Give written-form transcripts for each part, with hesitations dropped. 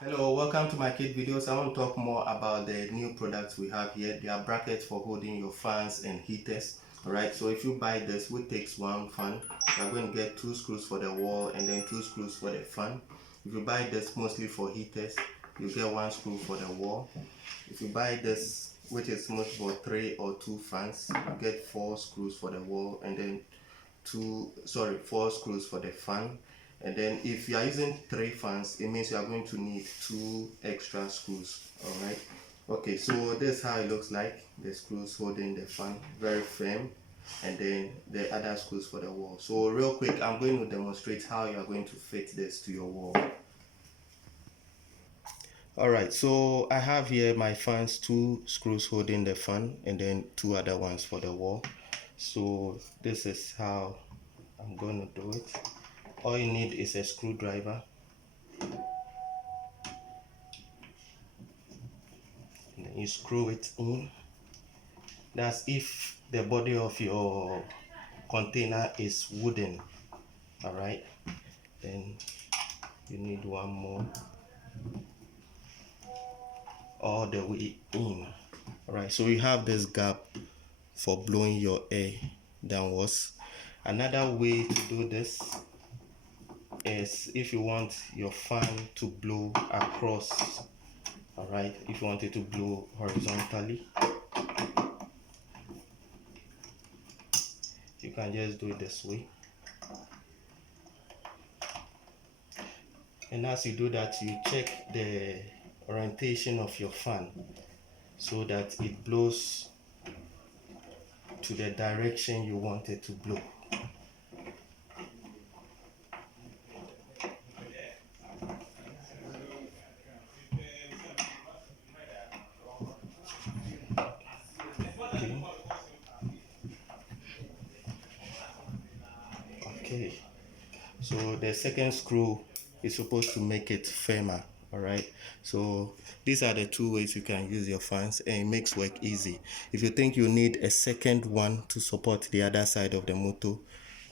Hello, welcome to my kid videos. I want to talk more about the new products we have here. They are brackets for holding your fans and heaters. Alright, so if you buy this, which takes one fan, you're going to get 2 screws for the wall and then 2 screws for the fan. If you buy this mostly for heaters, you get 1 screw for the wall. If you buy this, which is mostly for 3 or 2 fans, you get 4 screws for the wall and then 4 screws for the fan. And then if you are using 3 fans, it means you are going to need 2 extra screws. All right, okay, so this is how it looks like. The screws holding the fan, very firm, and then the other screws for the wall. So real quick, I'm going to demonstrate how you are going to fit this to your wall. Alright, so I have here my fans, 2 screws holding the fan and then 2 other ones for the wall. So this is how I'm going to do it. All you need is a screwdriver, and then you screw it in. That's if the body of your container is wooden. Alright, then you need one more all the way in. Alright, so you have this gap for blowing your air downwards. Another way to do this is if you want your fan to blow across. Alright, if you want it to blow horizontally, you can just do it this way. And as you do that, you check the orientation of your fan so that it blows to the direction you want it to blow. Okay, so the second screw is supposed to make it firmer. All right, so these are the 2 ways you can use your fans, and it makes work easy. If you think you need a second one to support the other side of the motor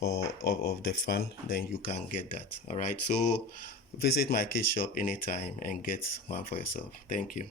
or of the fan, then you can get that. All right, so visit my kit shop anytime and get one for yourself. Thank you.